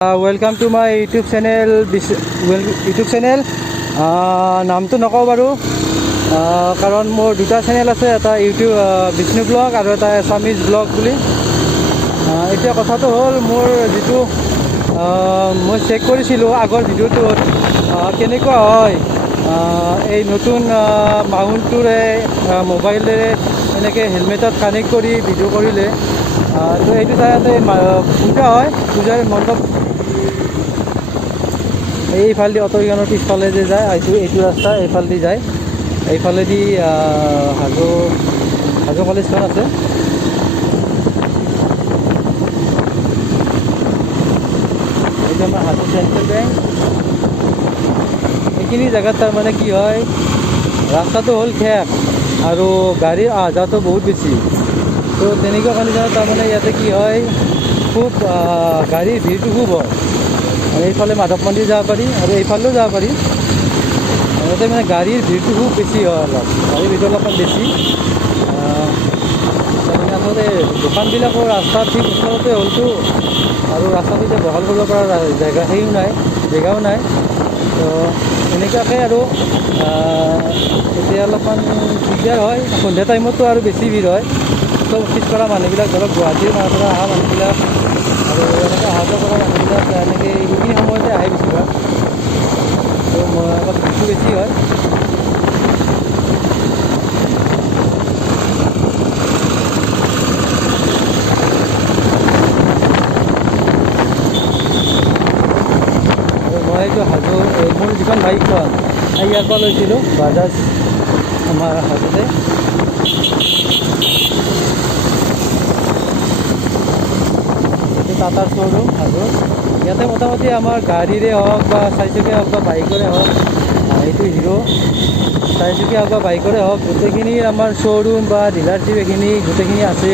Welcome to my YouTube channel. নামটো নকওঁ বাৰু কাৰণ মোৰ দুটা চেনেল আছে, এটা ইউটিউব বিষ্ণু ব্লগ আৰু এটা এছামিজ ব্লগ বুলি। এতিয়া কথাটো হ'ল, মোৰ যিটো মই চেক কৰিছিলোঁ আগৰ ভিডিঅ'টোত কেনেকুৱা হয় এই নতুন মাউণ্টটোৰে মোবাইলেৰে এনেকৈ হেলমেটত কানেক্ট কৰি ভিডিঅ' কৰিলে। তো এইটো জেগাতে পূজা হয়, পূজাৰ মণ্ডপ এইফালেদি অট'কেইখনৰ পিছফালে যে যায়, এইটো ৰাস্তা এইফালেদি যায়, এইফালেদি হাজো কলেজখন আছে। এইটো আমাৰ হাজো চেণ্ট্ৰেল বেংক। এইখিনি জেগাত তাৰমানে কি হয়, ৰাস্তাটো হ'ল ঠেক আৰু গাড়ীৰ অহা যোৱাটো বহুত বেছি। তো তেনেকুৱা কণ্ডিশ্যনত তাৰমানে ইয়াতে কি হয়, খুব গাড়ীৰ ভিৰটো খুব হয়। আৰু এইফালে মাধৱ মন্দিৰ যাব পাৰি আৰু এইফালেও যাব পাৰি। ইয়াতে মানে গাড়ীৰ ভিৰটো খুব বেছি হয়, গাড়ীৰ ভিৰটো অলপমান বেছি। তাৰমানে আচলতে দোকানবিলাকৰ ৰাস্তা ঠিক ওচৰতে হ'লতো, আৰু ৰাস্তাটো এতিয়া বহল কৰিব পৰা জেগাও নাই। তো এনেকুৱাকৈ আৰু এতিয়া অলপমান দিগদাৰ হয়। সন্ধিয়া টাইমতো আৰু বেছি ভিৰ হয়। চব অফিচ কৰা মানুহবিলাক, ধৰক গুৱাহাটীৰ পৰা অহা মানুহবিলাক আৰু এনেকৈ অহা যোৱা কৰা মানুহবিলাক এনেকৈ এইখিনি সময়তে আহে বেছিভাগ। তো মই অলপ ভিৰটো বেছি হয়। আৰু মই এইটো মোৰ যিখন বাইকখন ইয়াৰ পৰা লৈছিলোঁ, বাজাজ আমাৰ হাজোতে। টাটাৰ শ্ব'ৰুম হাজোত। ইয়াতে মোটামুটি আমাৰ গাড়ীৰে হওক বা চাৰিচকীয়া হওক বা বাইকৰে হওক, এইটো হিৰ' চাৰিচকীয়া হওক বা বাইকৰে হওক, গোটেইখিনিৰ আমাৰ শ্ব'ৰুম বা ডিলাৰশ্বিপ এইখিনি গোটেইখিনি আছে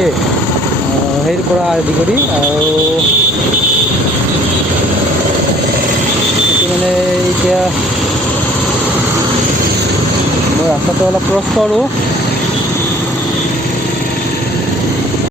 সেইৰ পৰা আদি কৰি। আৰু এইটো মানে এতিয়া মই ৰাস্তাটো অলপ ক্ৰছ কৰোঁ।